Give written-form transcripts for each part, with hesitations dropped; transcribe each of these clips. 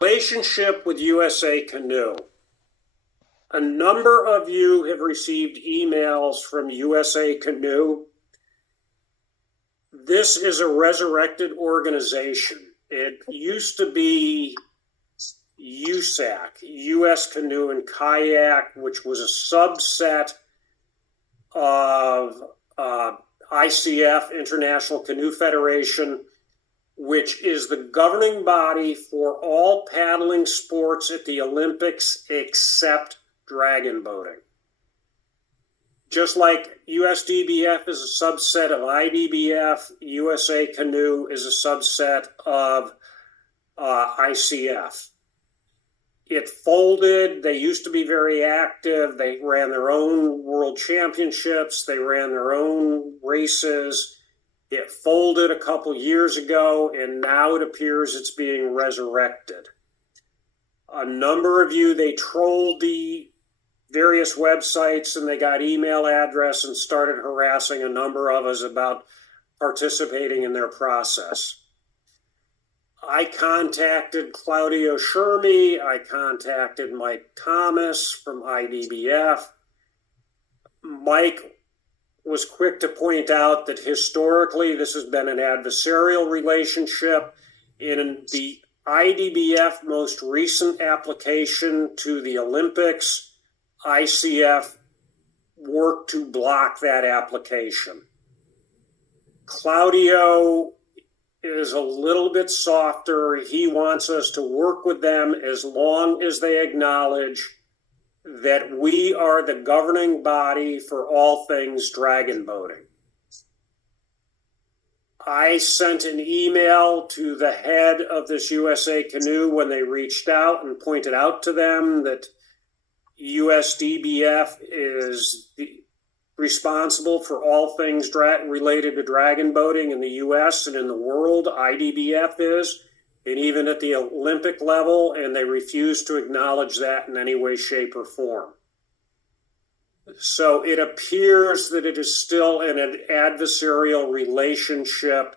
Relationship with USA Canoe. A number of you have received emails from USA Canoe. This is a resurrected organization. It used to be USAC, U.S. Canoe and Kayak, which was a subset of ICF, International Canoe Federation, which is the governing body for all paddling sports at the Olympics except dragon boating. Just like USDBF is a subset of IDBF, USA Canoe is a subset of ICF. It folded. They used to be very active. They ran their own world championships. They ran their own races. It folded a couple years ago, and now it appears it's being resurrected. A number of you, they trolled the various websites and they got email address and started harassing a number of us about participating in their process. I contacted Claudio Shermy. I contacted Mike Thomas from IDBF. Mike was quick to point out that historically this has been an adversarial relationship. In the IDBF most recent application to the Olympics, ICF worked to block that application. Claudio is a little bit softer. He wants us to work with them as long as they acknowledge that we are the governing body for all things dragon boating. I sent an email to the head of this USA Canoe when they reached out and pointed out to them that USDBF is responsible for all things related to dragon boating in the US and in the world. IDBF is, and even at the Olympic level, and they refuse to acknowledge that in any way, shape, or form. So it appears that it is still an adversarial relationship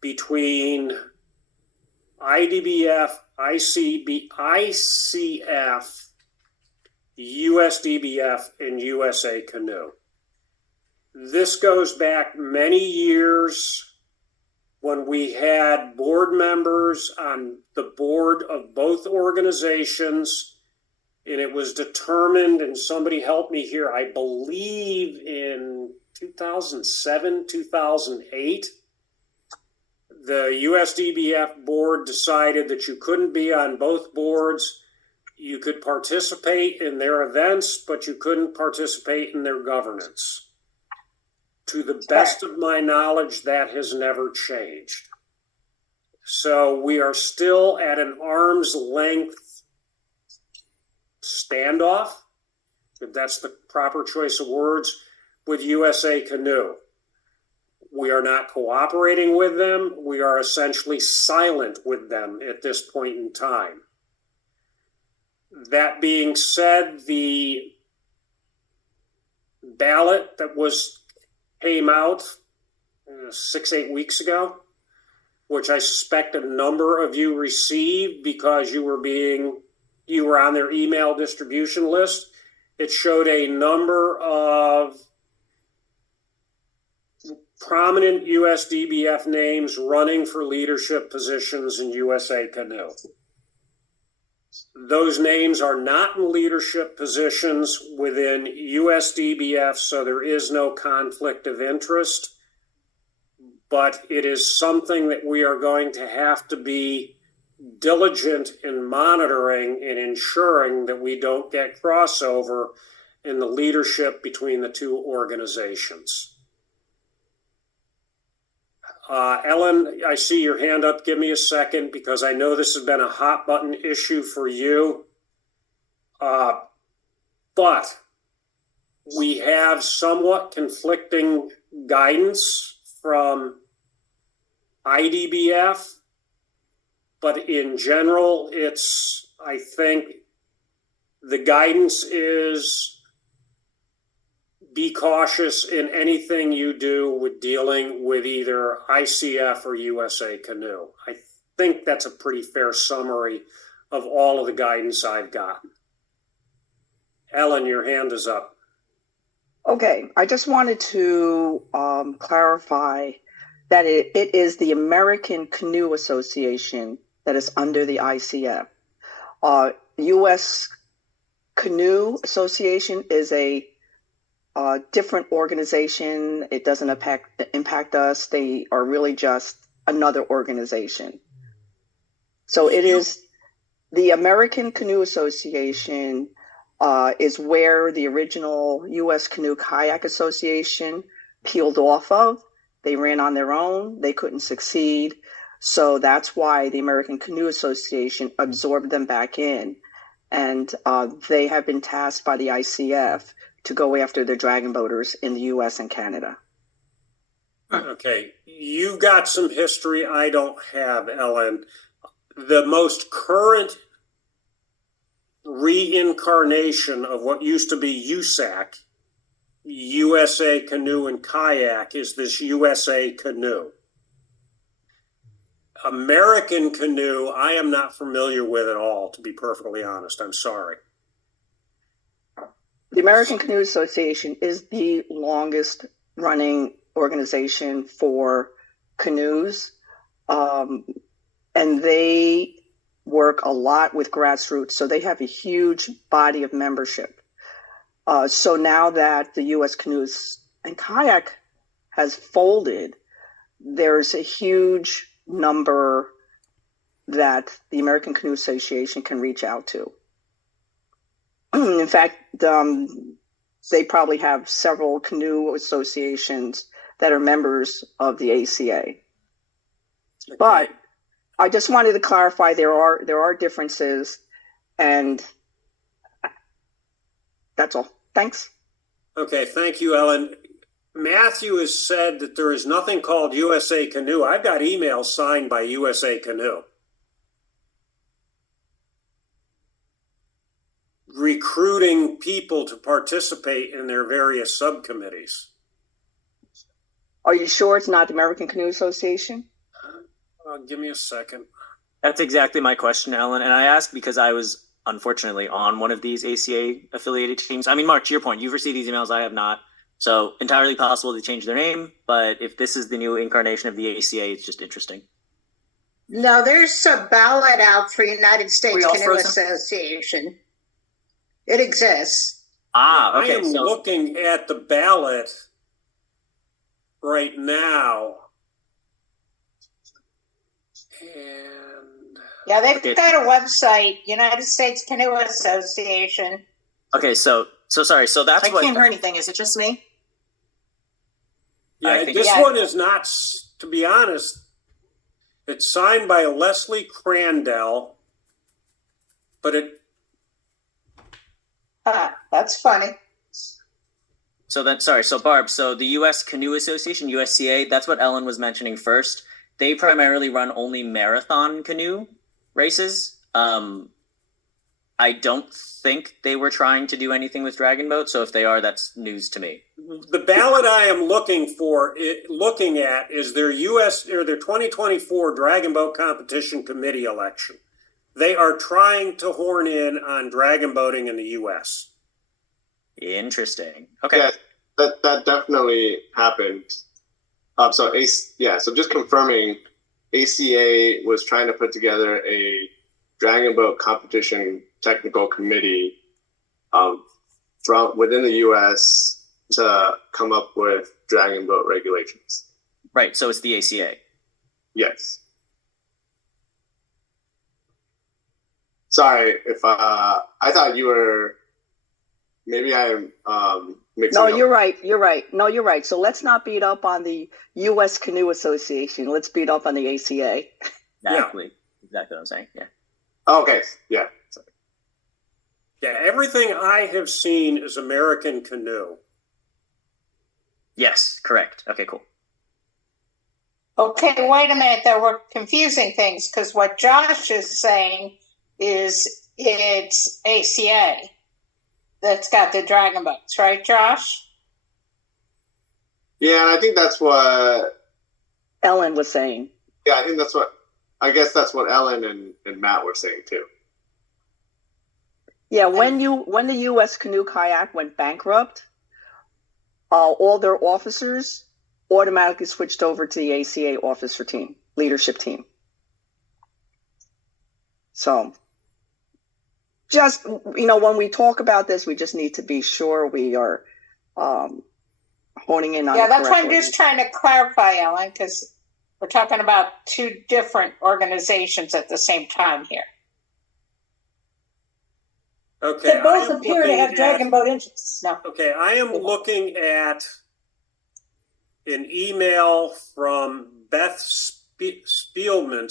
between IDBF, ICF, USDBF, and USA Canoe. This goes back many years when we had board members on the board of both organizations, and it was determined, and somebody helped me here, I believe in 2007, 2008, the USDBF board decided that you couldn't be on both boards. You could participate in their events, but you couldn't participate in their governance. To the best of my knowledge, that has never changed. So we are still at an arm's length standoff, if that's the proper choice of words, with USA Canoe. We are not cooperating with them. We are essentially silent with them at this point in time. That being said, the ballot that came out 6-8 weeks ago, which I suspect a number of you received because you were on their email distribution list. It showed a number of prominent USDBF names running for leadership positions in USA Canoe. Those names are not in leadership positions within USDBF, so there is no conflict of interest. But it is something that we are going to have to be diligent in monitoring and ensuring that we don't get crossover in the leadership between the two organizations. Ellen, I see your hand up. Give me a second because I know this has been a hot button issue for you. But we have somewhat conflicting guidance from IDBF. But in general, I think the guidance is be cautious in anything you do with dealing with either ICF or USA Canoe. think that's a pretty fair summary of all of the guidance I've gotten. Ellen, your hand is up. Okay, I just wanted to clarify that it is the American Canoe Association that is under the ICF. U.S. Canoe Association is a different organization. It doesn't impact us. They are really just another organization. So it is the American Canoe Association is where the original U.S. Canoe Kayak Association peeled off of. They ran on their own. They couldn't succeed. So that's why the American Canoe Association absorbed them back in. And they have been tasked by the ICF to go after the dragon boaters in the U.S. and Canada. Okay, you got some history I don't have, Ellen. The most current reincarnation of what used to be USAC, USA Canoe and Kayak, is this USA Canoe. American Canoe, I am not familiar with at all, to be perfectly honest. I'm sorry. The American Canoe Association is the longest running organization for canoes. And they work a lot with grassroots. So they have a huge body of membership. So now that the U.S. Canoes and Kayak has folded, there's a huge number that the American Canoe Association can reach out to. In fact, they probably have several canoe associations that are members of the ACA. Okay. But I just wanted to clarify there are differences, and that's all. Thanks. Okay, thank you, Ellen. Matthew has said that there is nothing called USA Canoe. I've got emails signed by USA Canoe, recruiting people to participate in their various subcommittees. Are you sure it's not the American Canoe Association? Give me a second. That's exactly my question, Ellen. And I asked because I was unfortunately on one of these ACA affiliated teams. I mean, Mark, to your point, you've received these emails. I have not. So entirely possible to change their name. But if this is the new incarnation of the ACA, it's just interesting. No, there's a ballot out for United States Canoe Association. It exists. Okay. I am looking at the ballot right now. And yeah, they've got a website, United States Canoe Association. Okay, so sorry. So that's I can't hear anything. Is it just me? Yeah, this one is not, to be honest, it's signed by Leslie Crandall, but it... That's funny. So Barb, so the U.S. Canoe Association, USCA, that's what Ellen was mentioning first. They primarily run only marathon canoe races. I don't think they were trying to do anything with dragon boat. So if they are, that's news to me. The ballot I am looking at is their their 2024 Dragon Boat Competition Committee election. They are trying to horn in on dragon boating in the U.S. Interesting. Okay. Yeah, that definitely happened. So just confirming, ACA was trying to put together a dragon boat competition technical committee from within the U.S. to come up with dragon boat regulations. Right. So it's the ACA. Yes. Sorry if I thought you were. Maybe I'm mixing up. You're right. No, you're right. So let's not beat up on the U.S. Canoe Association. Let's beat up on the ACA. Exactly. Exactly what I'm saying. Yeah. Okay. Yeah. Sorry. Yeah, everything I have seen is American Canoe. Yes, correct. Okay, cool. Okay, wait a minute, though. We're confusing things because what Josh is saying is it's ACA that's got the dragon boats, right, Josh? Yeah, I think that's what Ellen was saying. Yeah, I think that's what I guess that's what Ellen and Matt were saying too. Yeah, when the U.S. Canoe Kayak went bankrupt, all their officers automatically switched over to the ACA officer team, leadership team. So, just, when we talk about this, we just need to be sure we are honing in on Yeah, it that's why I'm correctly. just trying to clarify, Ellen, because we're talking about two different organizations at the same time here. Okay, They both appear to have dragon boat interests. No. Okay, I am looking at an email from Beth Spillman,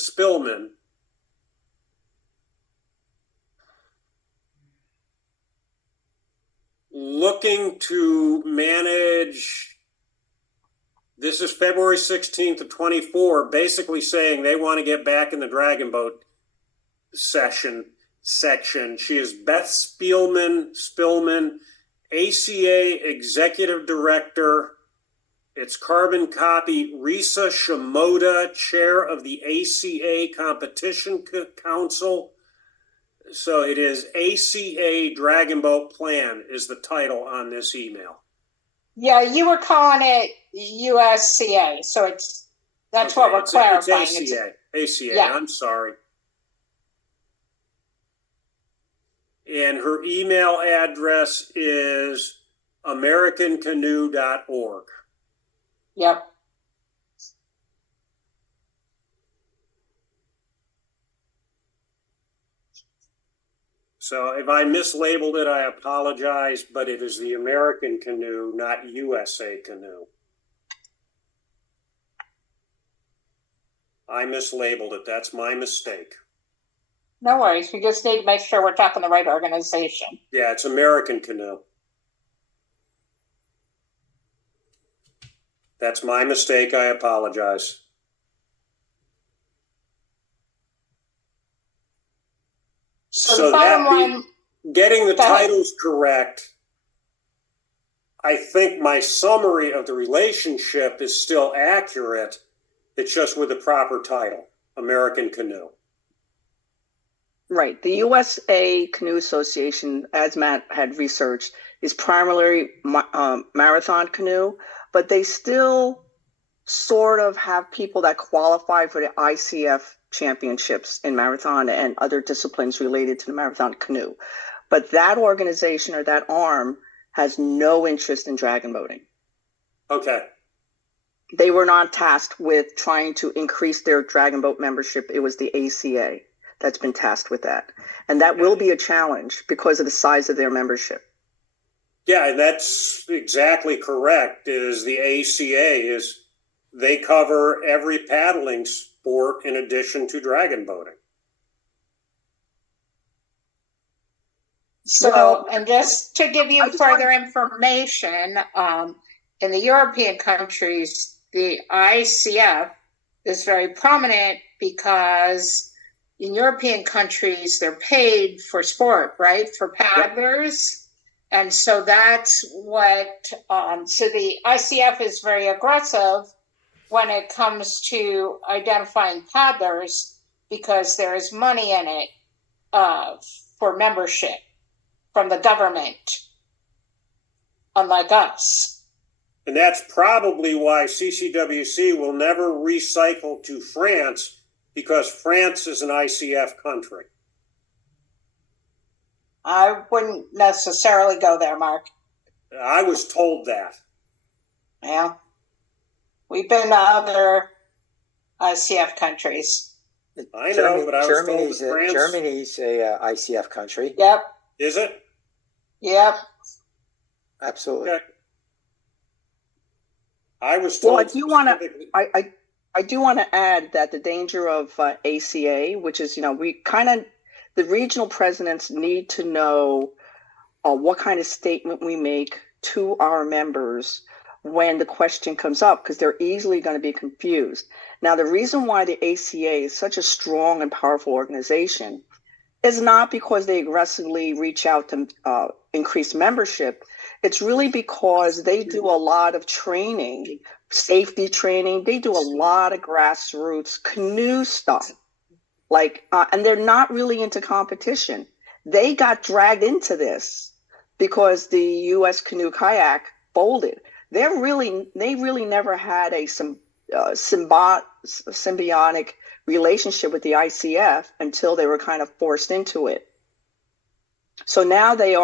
looking to manage. This is February 16th of 24, basically saying they want to get back in the dragon boat section. She is Beth Spillman, ACA Executive Director. It's carbon copy. Risa Shimoda, Chair of the ACA Competition Council. So it is ACA Dragon Boat Plan is the title on this email. Yeah, you were calling it USCA, so that's okay, what we're clarifying. It's ACA. Yeah. I'm sorry. And her email address is americancanoe.org. Yep. So if I mislabeled it, I apologize, but it is the American Canoe, not USA Canoe. I mislabeled it. That's my mistake. No worries. We just need to make sure we're talking the right organization. Yeah, it's American Canoe. That's my mistake. I apologize. So the bottom line, getting the titles correct, I think my summary of the relationship is still accurate. It's just with the proper title, American Canoe. Right. The USA Canoe Association, as Matt had researched, is primarily marathon canoe, but they still sort of have people that qualify for the ICF championships in marathon and other disciplines related to the marathon canoe. But that organization or that arm has no interest in dragon boating. Okay. They were not tasked with trying to increase their dragon boat membership. It was the ACA that's been tasked with that. And that will be a challenge because of the size of their membership. Yeah, and that's exactly correct. Is the ACA is they cover every paddling sport in addition to dragon boating. So, and just to give you further information, in the European countries, the ICF is very prominent because in European countries, they're paid for sport, right? For paddlers. And so that's what, so the ICF is very aggressive when it comes to identifying paddlers because there is money in it for membership from the government, unlike us. And that's probably why CCWC will never recycle to France, because France is an ICF country. I wouldn't necessarily go there, Mark. I was told that. Yeah. We've been to other ICF countries. I know, but I was told that France... Germany's a ICF country. Yep. Is it? Yep. Absolutely. Okay. I was told... Well, I do want to add that the danger of ACA, which is, the regional presidents need to know what kind of statement we make to our members when the question comes up, because they're easily going to be confused. Now, the reason why the ACA is such a strong and powerful organization is not because they aggressively reach out to increase membership. It's really because they do a lot of training, safety training. They do a lot of grassroots canoe stuff. and they're not really into competition. They got dragged into this because the U.S. Canoe Kayak folded. They really never had a symbiotic relationship with the ICF until they were kind of forced into it. So now they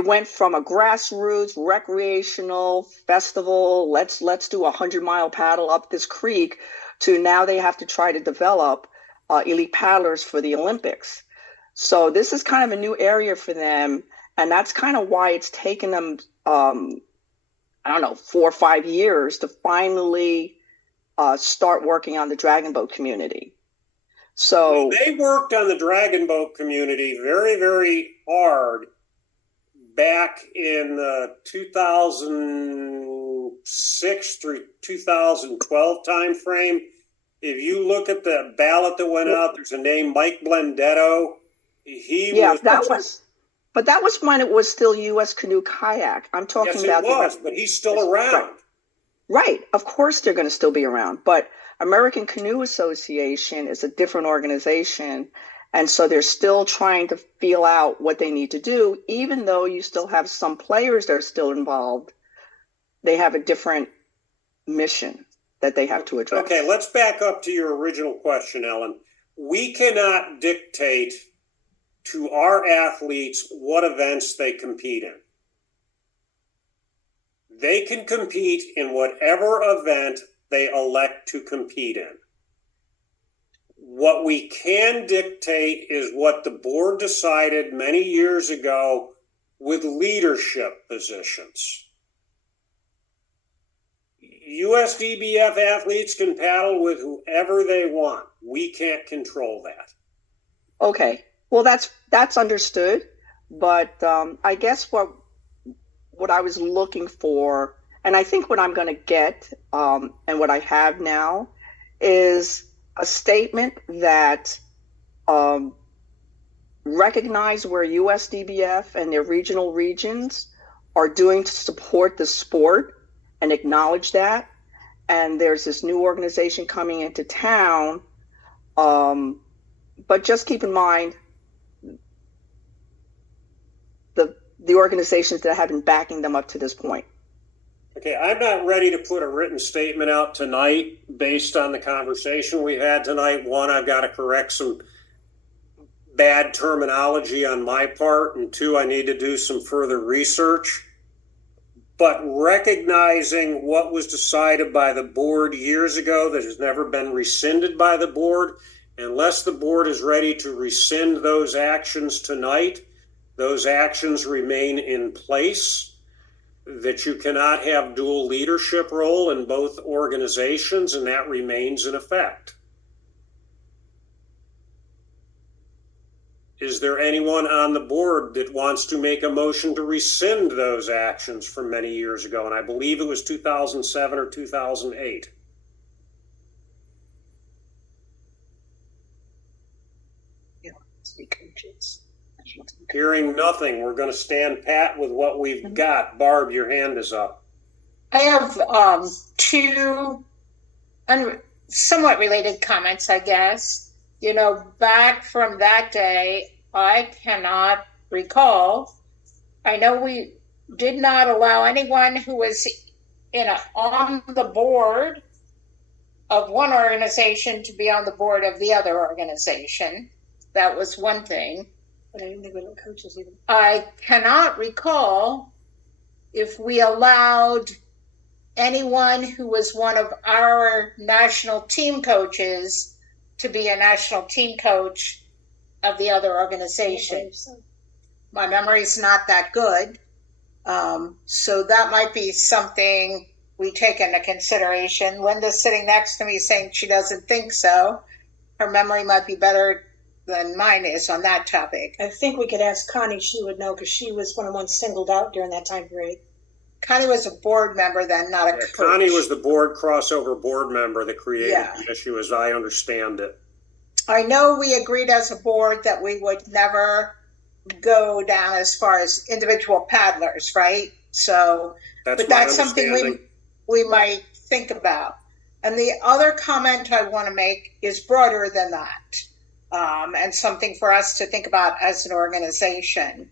went from a grassroots recreational festival, let's do 100-mile paddle up this creek, to now they have to try to develop elite paddlers for the Olympics. So this is kind of a new area for them, and that's kind of why it's taken them 4 or 5 years to finally start working on the dragon boat community. So they worked on the dragon boat community very, very hard back in the 2006 through 2012 timeframe. If you look at the ballot that went out, there's a name, Mike Blendetto. But that was when it was still U.S. Canoe Kayak. I'm talking about. Yes, it was, but he's still around. Right. Of course they're going to still be around. But American Canoe Association is a different organization. And so they're still trying to feel out what they need to do, even though you still have some players that are still involved. They have a different mission that they have to address. Okay, let's back up to your original question, Ellen. We cannot dictate to our athletes what events they compete in. They can compete in whatever event they elect to compete in. What we can dictate is what the board decided many years ago with leadership positions. USDBF athletes can paddle with whoever they want. We can't control that. Okay. Well, that's understood. But I guess what I was looking for, and I think what I'm going to get, and what I have now, is a statement that recognize where USDBF and their regional regions are doing to support the sport and acknowledge that. And there's this new organization coming into town. But just keep in mind the organizations that have been backing them up to this point. Okay, I'm not ready to put a written statement out tonight based on the conversation we had tonight. One, I've got to correct some bad terminology on my part, and two, I need to do some further research. But recognizing what was decided by the board years ago that has never been rescinded by the board, unless the board is ready to rescind those actions tonight, those actions remain in place. That you cannot have dual leadership role in both organizations, and that remains in effect. Is there anyone on the board that wants to make a motion to rescind those actions from many years ago? And I believe it was 2007 or 2008. Hearing nothing, we're going to stand pat with what we've got. Barb, your hand is up. I have two somewhat related comments, I guess. You know, back from that day, I cannot recall. I know we did not allow anyone who was on the board of one organization to be on the board of the other organization. That was one thing. But I didn't think we were coaches either. I cannot recall if we allowed anyone who was one of our national team coaches to be a national team coach of the other organization. My memory's not that good. So that might be something we take into consideration. Linda's sitting next to me saying she doesn't think so. Her memory might be better than mine is on that topic. I think we could ask Connie. She would know because she was one of the ones singled out during that time period. Connie was a board member then, not a coach. Connie was the board crossover board member that created the issue, as I understand it. I know we agreed as a board that we would never go down as far as individual paddlers, right? So, but that's something we might think about. And the other comment I want to make is broader than that. and something for us to think about as an organization.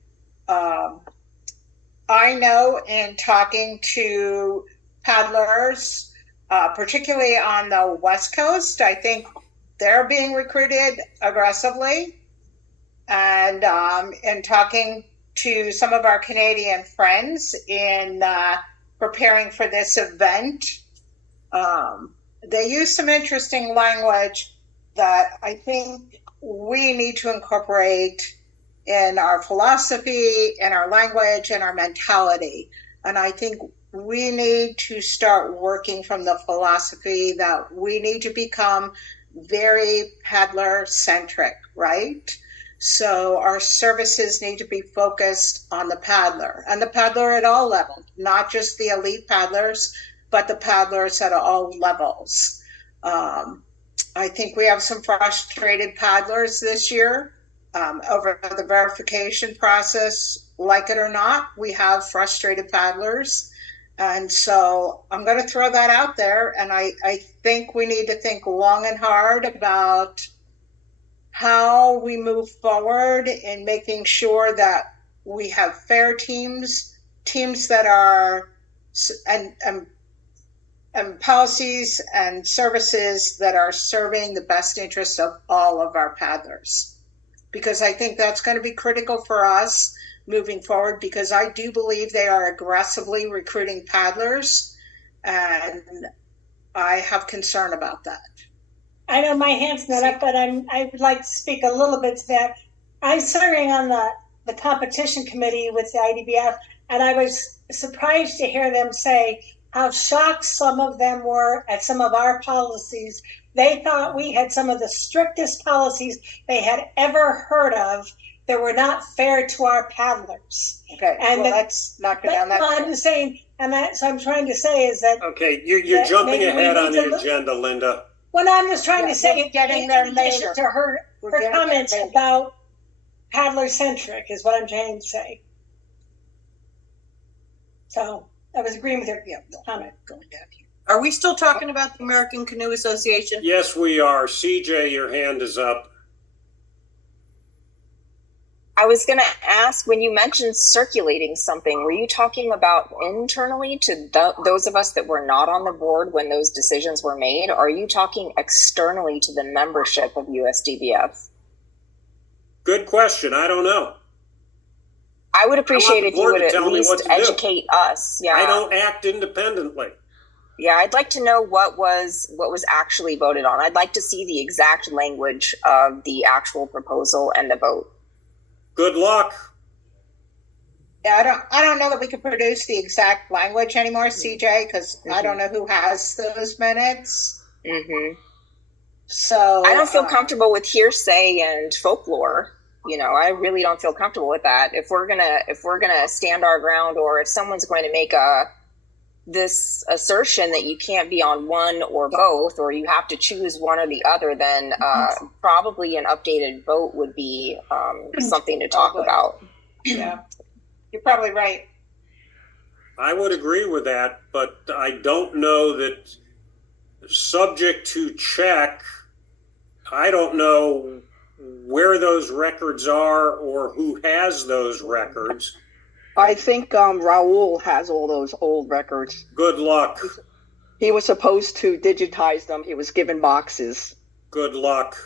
I know in talking to paddlers, particularly on the West Coast, I think they're being recruited aggressively. And in talking to some of our Canadian friends in preparing for this event, they use some interesting language that I think we need to incorporate in our philosophy, in our language, in our mentality. And I think we need to start working from the philosophy that we need to become very paddler centric, right? So our services need to be focused on the paddler, and the paddler at all levels, not just the elite paddlers, but the paddlers at all levels. I think we have some frustrated paddlers this year over the verification process. Like it or not, we have frustrated paddlers. And so I'm going to throw that out there. And I think we need to think long and hard about how we move forward in making sure that we have fair teams that are, and policies and services that are serving the best interest of all of our paddlers. Because I think that's going to be critical for us moving forward, because I do believe they are aggressively recruiting paddlers, and I have concern about that. I know my hand's not up, but I would like to speak a little bit to that. I'm serving on the competition committee with the IDBF, and I was surprised to hear them say how shocked some of them were at some of our policies. They thought we had some of the strictest policies they had ever heard of that were not fair to our paddlers. Okay, and well, let's knock it down that. I'm just saying, and that's what I'm trying to say is that. Okay, you're jumping ahead on the agenda, Linda. Well, I'm just trying to say, getting there later. To her comments about paddler centric is what I'm trying to say. So I was agreeing with your comment. Going down here. Are we still talking about the American Canoe Association? Yes, we are. CJ, your hand is up. I was going to ask, when you mentioned circulating something, were you talking about internally to those of us that were not on the board when those decisions were made? Or are you talking externally to the membership of USDBF? Good question. I don't know. I would appreciate if you would at least educate us. Yeah. I don't act independently. Yeah, I'd like to know what was actually voted on. I'd like to see the exact language of the actual proposal and the vote. Good luck. Yeah, I don't know that we can produce the exact language anymore, CJ, because I don't know who has those minutes. Mm-hmm. So I don't feel comfortable with hearsay and folklore. You know, I really don't feel comfortable with that. If we're gonna stand our ground, or if someone's going to make this assertion that you can't be on one or both, or you have to choose one or the other, then probably an updated vote would be something to talk about. Yeah, you're probably right. I would agree with that, but I don't know that, subject to check, I don't know where those records are or who has those records. I think Raul has all those old records. Good luck. He was supposed to digitize them. He was given boxes. Good luck.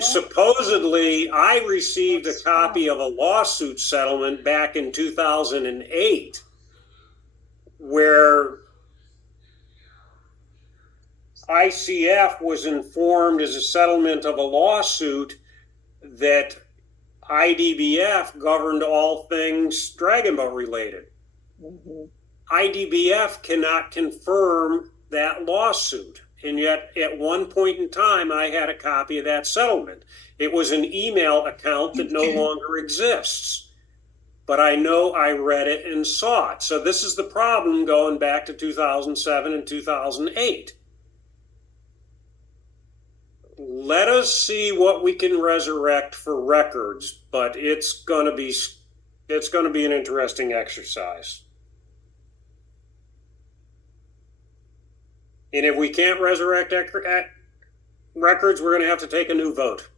Supposedly, I received a copy of a lawsuit settlement back in 2008 where ICF was informed as a settlement of a lawsuit that IDBF governed all things Dragon Boat related. Mm-hmm. IDBF cannot confirm that lawsuit. And yet, at one point in time, I had a copy of that settlement. It was an email account that no longer exists. But I know I read it and saw it. So this is the problem going back to 2007 and 2008. Let us see what we can resurrect for records, but it's going to be an interesting exercise. And if we can't resurrect records, we're going to have to take a new vote.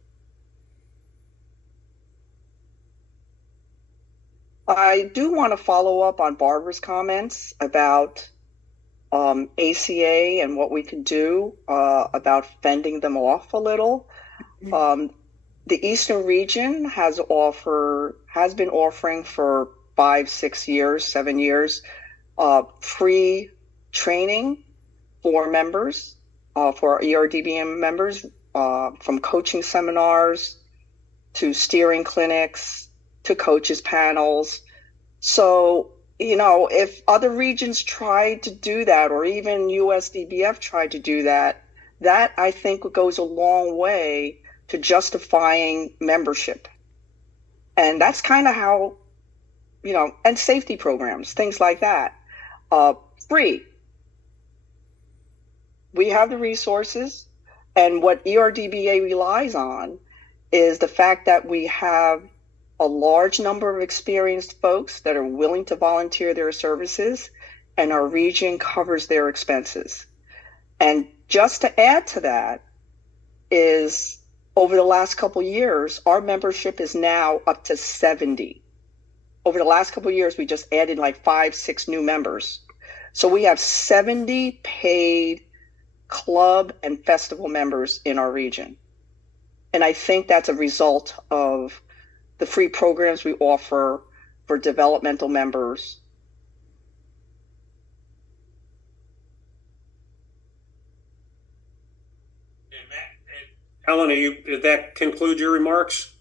I do want to follow up on Barbara's comments about ACA and what we can do about fending them off a little. The Eastern region has been offering for 5, 6 years, 7 years, free training for members, for ERDBM members, from coaching seminars to steering clinics to coaches panels. So, if other regions tried to do that, or even USDBF tried to do that, that I think goes a long way to justifying membership. And that's kind of how, and safety programs, things like that. Free. We have the resources, and what ERDBA relies on is the fact that we have a large number of experienced folks that are willing to volunteer their services, and our region covers their expenses. And just to add to that is, over the last couple of years, our membership is now up to 70. Over the last couple of years, we just added like 5, 6 new members. So we have 70 paid club and festival members in our region. And I think that's a result of the free programs we offer for developmental members. Ellen, did that conclude your remarks?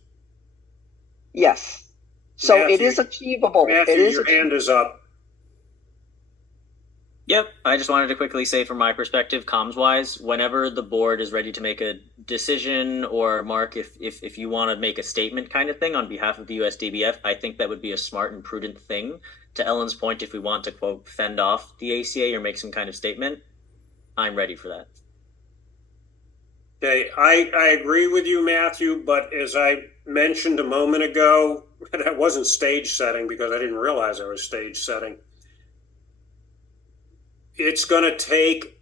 Yes. So Matthew, it is achievable. Matthew, your hand is up. Yep. I just wanted to quickly say, from my perspective, comms-wise, whenever the board is ready to make a decision, or Mark, if you want to make a statement kind of thing on behalf of the USDBF, I think that would be a smart and prudent thing. To Ellen's point, if we want to, quote, fend off the ACA or make some kind of statement, I'm ready for that. Okay, I agree with you, Matthew, but as I mentioned a moment ago, that wasn't stage setting because I didn't realize I was stage setting. It's going to take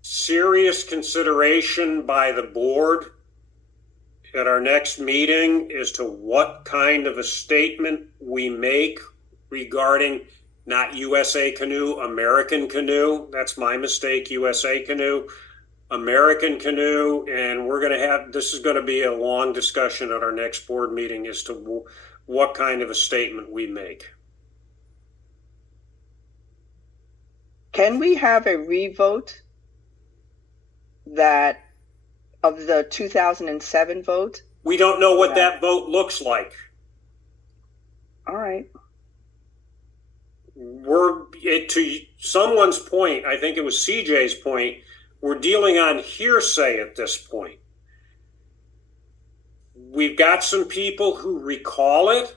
serious consideration by the board at our next meeting as to what kind of a statement we make regarding not USA Canoe, American Canoe. That's my mistake, USA Canoe. American Canoe, and this is going to be a long discussion at our next board meeting as to what kind of a statement we make. Can we have a revote of the 2007 vote? We don't know what that vote looks like. All right. To someone's point, I think it was CJ's point, we're dealing on hearsay at this point. We've got some people who recall it.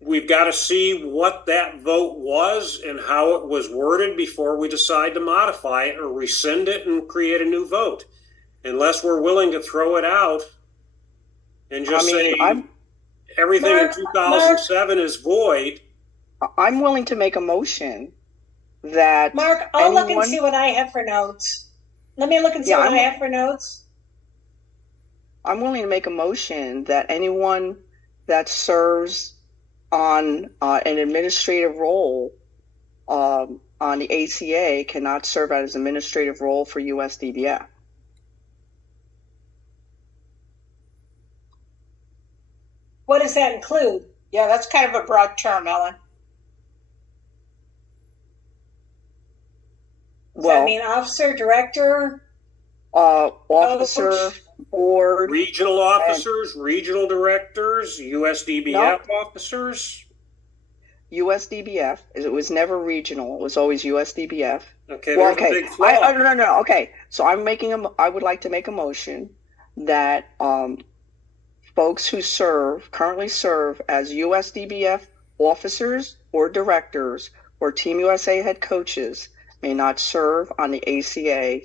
We've got to see what that vote was and how it was worded before we decide to modify it or rescind it and create a new vote. Unless we're willing to throw it out and just everything in 2007 is void. I'm willing to make a motion that Mark, I'll look and see what I have for notes. Let me look and see what I have for notes. I'm willing to make a motion that anyone that serves on an administrative role on the ACA cannot serve as an administrative role for USDBF. What does that include? Yeah, that's kind of a broad term, Ellen. Does that mean officer, director? Officer, board. Regional officers, regional directors, USDBF officers? USDBF. It was never regional. It was always USDBF. Okay, there's a big flaw. No. Okay, so I would like to make a motion that folks who currently serve as USDBF officers or directors or Team USA head coaches may not serve on the ACA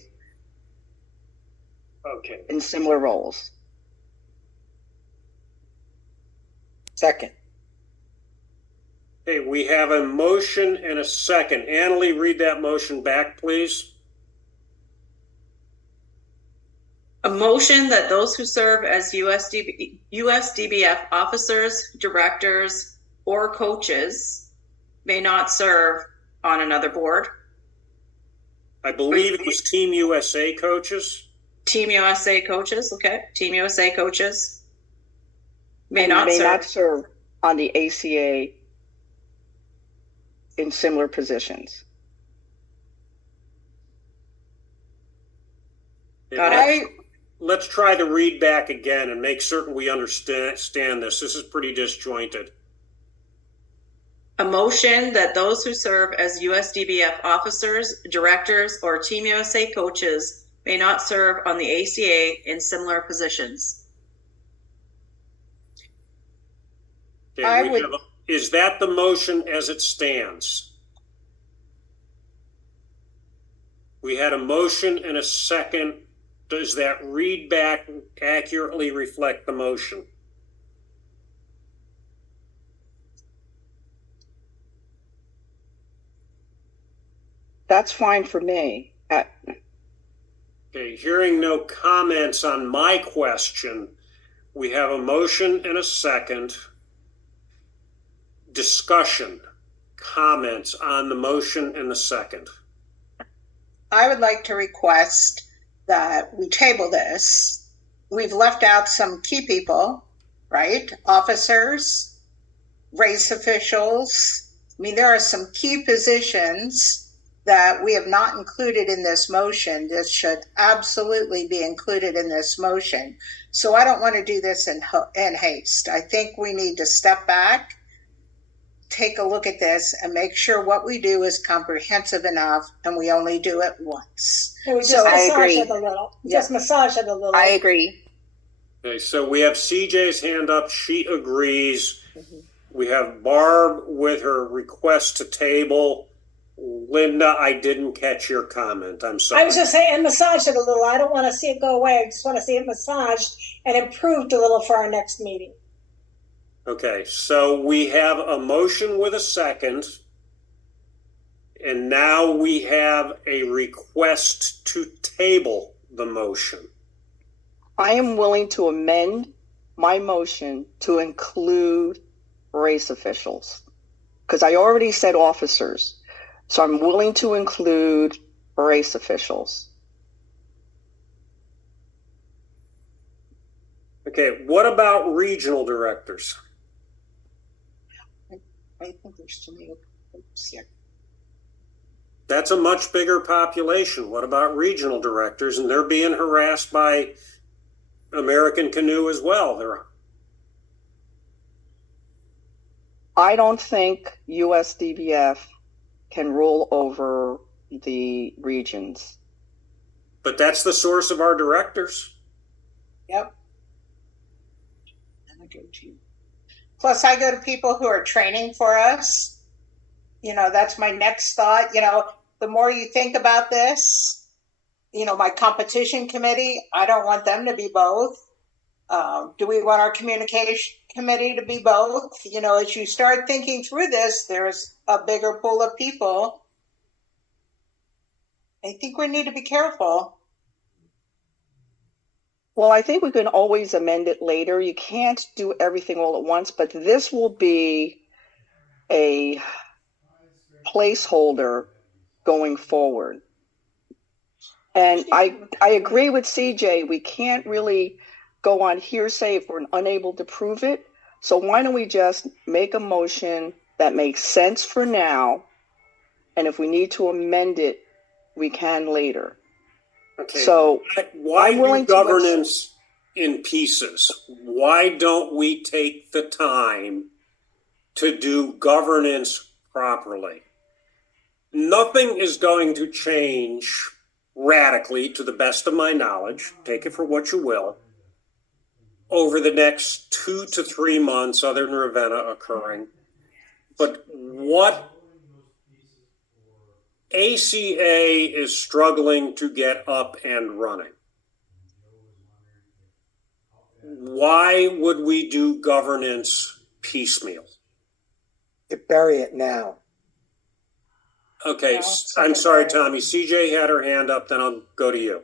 in similar roles. Second. Okay, we have a motion and a second. Annalee, read that motion back, please. A motion that those who serve as USDBF officers, directors, or coaches may not serve on another board. I believe it was Team USA coaches. Team USA coaches, okay. Team USA coaches may not serve on the ACA in similar positions. Got it. Let's try to read back again and make certain we understand this. This is pretty disjointed. A motion that those who serve as USDBF officers, directors, or Team USA coaches may not serve on the ACA in similar positions. Okay, is that the motion as it stands? We had a motion and a second. Does that read back accurately reflect the motion? That's fine for me. Okay, hearing no comments on my question, we have a motion and a second. Discussion, comments on the motion and the second. I would like to request that we table this. We've left out some key people, right? Officers, race officials. I mean, there are some key positions that we have not included in this motion. This should absolutely be included in this motion. So I don't want to do this in haste. I think we need to step back, take a look at this, and make sure what we do is comprehensive enough, and we only do it once. And we just I massage agree. it a little. Yeah. Just massage it a little. I agree. Okay, so we have CJ's hand up. She agrees. We have Barb with her request to table. Linda, I didn't catch your comment. I'm sorry. I was just saying, and massage it a little. I don't want to see it go away. I just want to see it massaged and improved a little for our next meeting. Okay, so we have a motion with a second, and now we have a request to table the motion. I am willing to amend my motion to include race officials, because I already said officers. So I'm willing to include race officials. Okay, what about regional directors? I think there's too many groups here. That's a much bigger population. What about regional directors? And they're being harassed by American Canoe as well. I don't think USDBF can rule over the regions. But that's the source of our directors. Yep. I go to. Plus, I go to people who are training for us. You know, that's my next thought. You know, the more you think about this, you know, my competition committee, I don't want them to be both. Do we want our communication committee to be both? You know, as you start thinking through this, there's a bigger pool of people. I think we need to be careful. Well, I think we can always amend it later. You can't do everything all at once, but this will be a placeholder going forward. And I agree with CJ. We can't really go on hearsay if we're unable to prove it. So why don't we just make a motion that makes sense for now, and if we need to amend it, we can later. Okay. So why do governance in pieces? Why don't we take the time to do governance properly? Nothing is going to change radically, to the best of my knowledge, take it for what you will, over the next 2 to 3 months, other than Ravenna occurring. But what ACA is struggling to get up and running. Why would we do governance piecemeal? to bury it now. Okay, No, I'm sorry, secondary. Tommy. CJ had her hand up, then I'll go to you.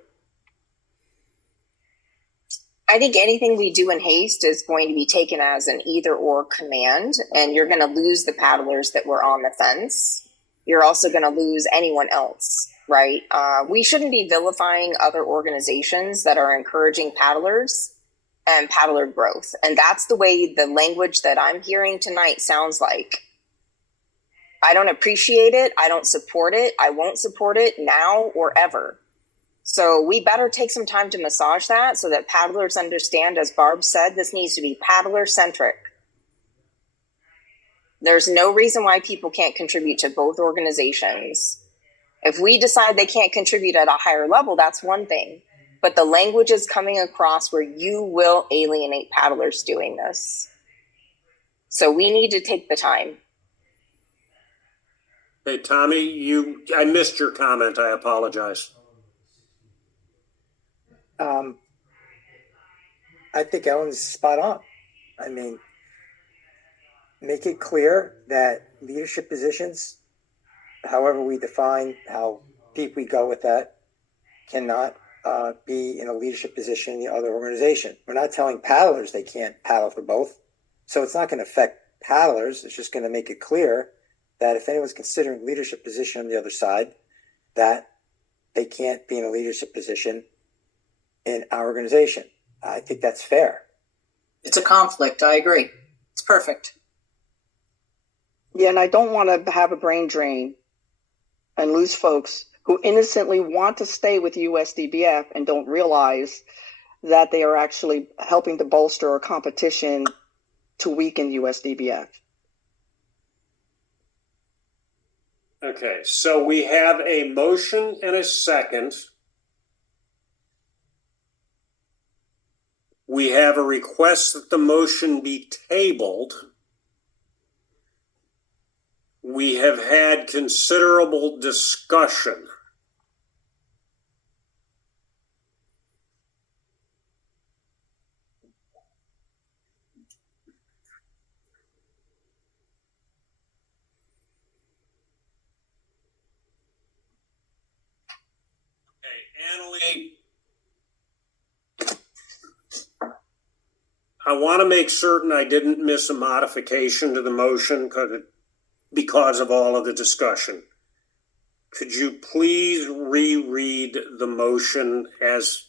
I think anything we do in haste is going to be taken as an either or command, and you're going to lose the paddlers that were on the fence. You're also going to lose anyone else, right? We shouldn't be vilifying other organizations that are encouraging paddlers and paddler growth. And that's the way the language that I'm hearing tonight sounds like. I don't appreciate it. I don't support it. I won't support it now or ever. So we better take some time to massage that so that paddlers understand, as Barb said, this needs to be paddler centric. There's no reason why people can't contribute to both organizations. If we decide they can't contribute at a higher level, that's one thing. But the language is coming across where you will alienate paddlers doing this. So we need to take the time. Hey, Tommy, I missed your comment. I apologize. I think Ellen's spot on. I mean, make it clear that leadership positions, however we define how deep we go with that, cannot be in a leadership position in the other organization. We're not telling paddlers they can't paddle for both. So it's not going to affect paddlers. It's just going to make it clear that if anyone's considering leadership position on the other side, that they can't be in a leadership position in our organization. I think that's fair. It's a conflict. I agree. It's perfect. Yeah, and I don't want to have a brain drain and lose folks who innocently want to stay with USDBF and don't realize that they are actually helping to bolster a competition to weaken USDBF. Okay, so we have a motion and a second. We have a request that the motion be tabled. We have had considerable discussion. Okay, Annalee, I want to make certain I didn't miss a modification to the motion because of all of the discussion. Could you please reread the motion as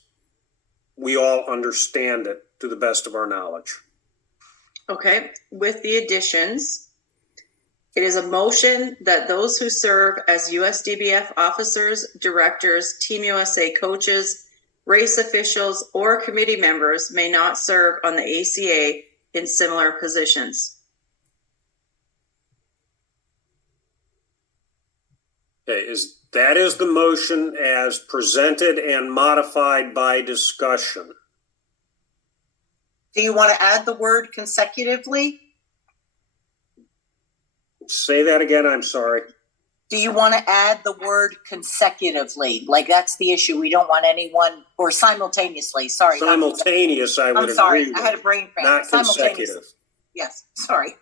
we all understand it to the best of our knowledge? Okay, with the additions, it is a motion that those who serve as USDBF officers, directors, Team USA coaches, race officials, or committee members may not serve on the ACA in similar positions. Okay, that is the motion as presented and modified by discussion. Do you want to add the word consecutively? Say that again, I'm sorry. Do you want to add the word consecutively? Like that's the issue. We don't want anyone, or simultaneously. Sorry. Simultaneous, I would I'm sorry. agree with. I had a brain cramp. Not consecutive. Yes, sorry.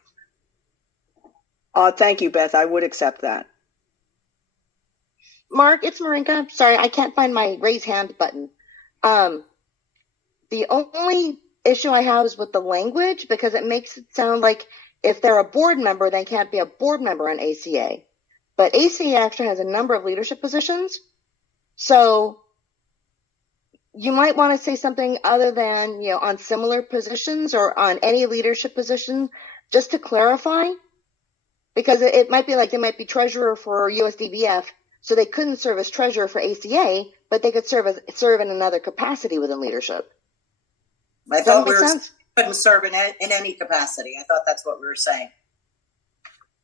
Thank you, Beth. I would accept that. Mark, it's Marinka. Sorry, I can't find my raise hand button. The only issue I have is with the language because it makes it sound like if they're a board member, they can't be a board member on ACA. But ACA actually has a number of leadership positions. So you might want to say something other than, on similar positions or on any leadership position, just to clarify. Because it might be like they might be treasurer for USDBF, so they couldn't serve as treasurer for ACA, but they could serve in another capacity within leadership. I thought we couldn't serve in any capacity. I thought that's what we were saying.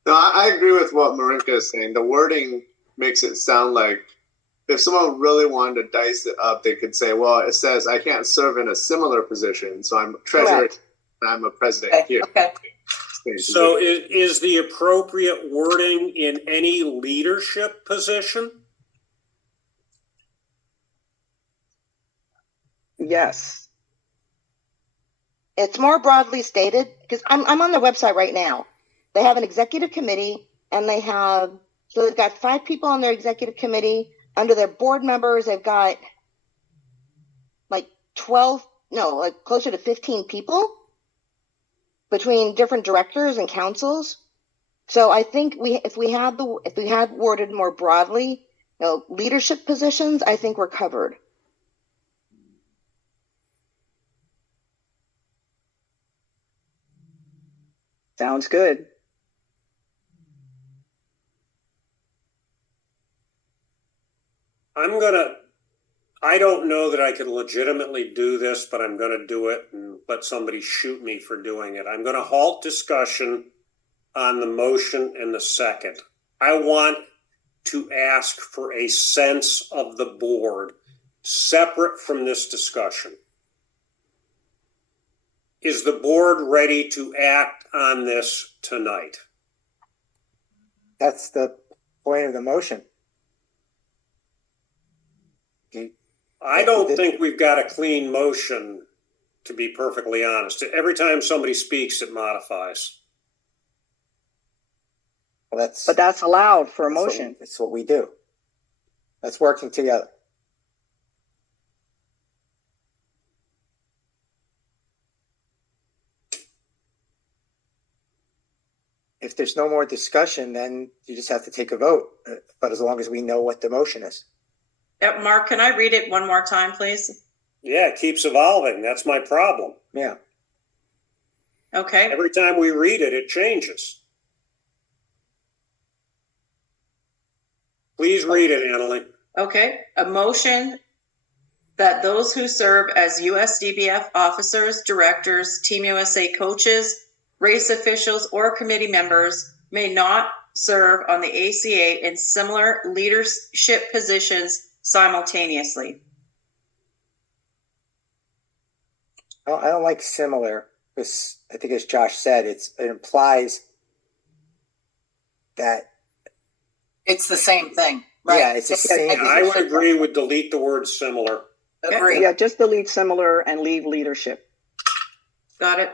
No, I agree with what Marinka is saying. The wording makes it sound like if someone really wanted to dice it up, they could say, well, it says I can't serve in a similar position, so I'm treasurer and I'm a president here. Okay. So is the appropriate wording in any leadership position? Yes. It's more broadly stated because I'm on their website right now. they have an executive committee, and they've got 5 people on their executive committee. Under their board members, they've got like closer to 15 people between different directors and councils. So I think if we had worded more broadly, leadership positions, I think we're covered. Sounds good. I don't know that I can legitimately do this, but I'm gonna do it and let somebody shoot me for doing it. I'm gonna halt discussion on the motion and the second. I want to ask for a sense of the board separate from this discussion. Is the board ready to act on this tonight? That's the point of the motion. I don't think we've got a clean motion, to be perfectly honest. Every time somebody speaks, it modifies. Well, But that's allowed for a motion. That's what we do. That's working together. If there's no more discussion, then you just have to take a vote. But as long as we know what the motion is. Mark, can I read it one more time, please? Yeah, it keeps evolving. That's my problem. Yeah. Okay. Every time we read it, it changes. Please read it, Annalie. Okay. A motion that those who serve as USDBF officers, directors, Team USA coaches, race officials, or committee members may not serve on the ACA in similar leadership positions simultaneously. I don't like similar, because I think as Josh said, it implies that It's the same thing, right? Yeah, it's the same. I would agree with delete the word similar. Agree. Yeah, just delete similar and leave leadership. Got it.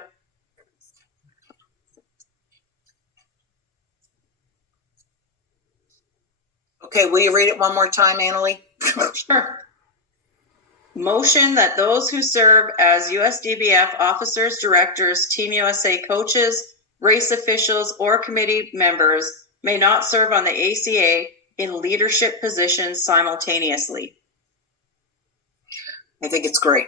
Okay, will you read it one more time, Annalie? Sure. Motion that those who serve as USDBF officers, directors, Team USA coaches, race officials, or committee members may not serve on the ACA in leadership positions simultaneously. I think it's great.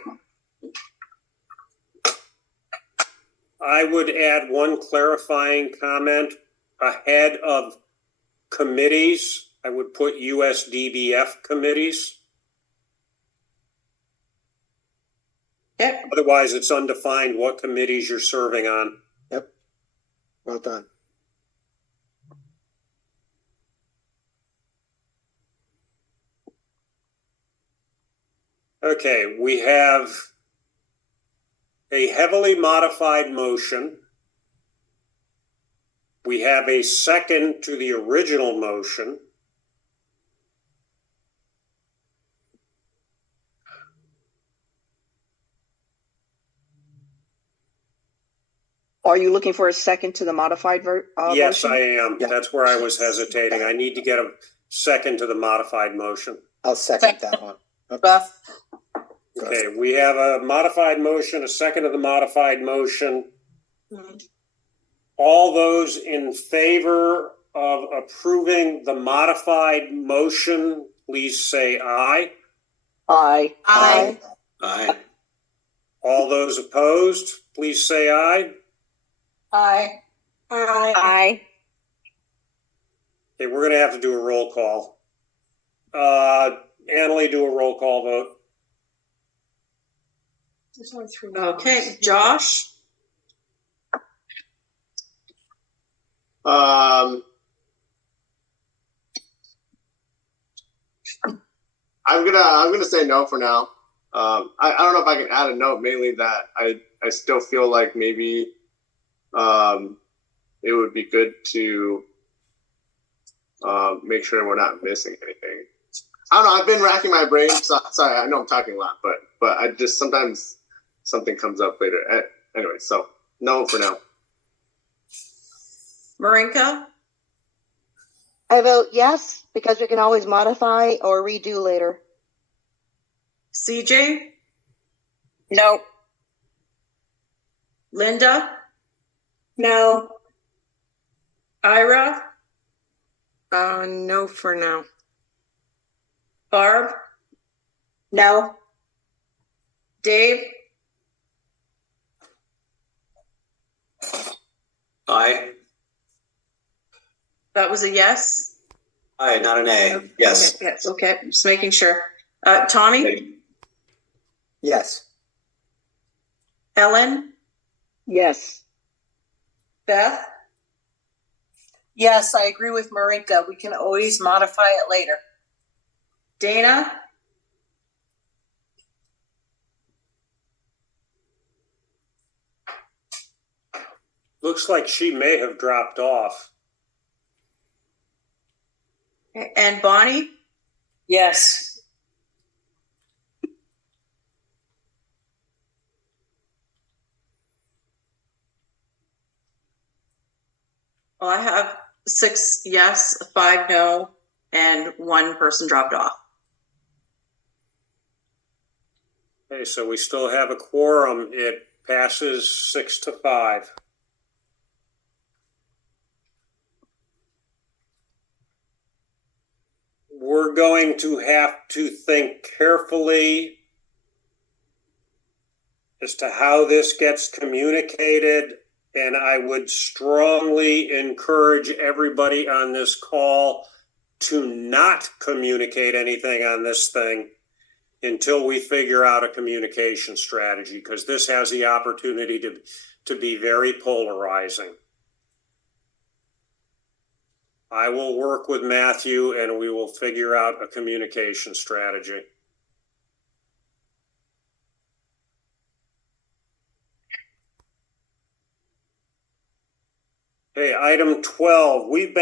I would add one clarifying comment. Ahead of committees, I would put USDBF committees. Yep. Otherwise, it's undefined what committees you're serving on. Yep. Well done. Okay, we have a heavily modified motion. We have a second to the original motion. Are you looking for a second to the modified Yes, motion? I am. Yeah. That's where I was hesitating. I need to get a second to the modified motion. I'll second that one. Beth? Okay, we have a modified motion, a second to the modified motion. All those in favor of approving the modified motion, please say aye. Aye. Aye. Aye. All those opposed, please say aye. Aye. Aye. Okay, we're gonna have to do a roll call. Annalie, do a roll call vote. There's only 3 Okay, Josh? I'm gonna say no for now. I don't know if I can add a note, mainly that I still feel like maybe it would be good to make sure we're not missing anything. I don't know. I've been racking my brain. Sorry, I know I'm talking a lot, but I just sometimes something comes up later. Anyway, so no for now. Marinka, I vote yes, because we can always modify or redo later. CJ, No. Linda, No. Ira, No for now. Barb, No. Dave, Aye. that was a yes. Aye, not an A. Yes. Okay, yes, okay, just making sure. Tommy, Yes. Ellen, Yes. Beth, Yes, I agree with Marinka. We can always modify it later. Dana, Looks like she may have dropped off. and Bonnie. Yes. Well, I have 6 yes, 5 no, and 1 person dropped off. Okay, so we still have a quorum. It passes 6-5. We're going to have to think carefully as to how this gets communicated, and I would strongly encourage everybody on this call to not communicate anything on this thing until we figure out a communication strategy, because this has the opportunity to be very polarizing. I will work with Matthew and we will figure out a communication strategy. Okay, item 12. We've been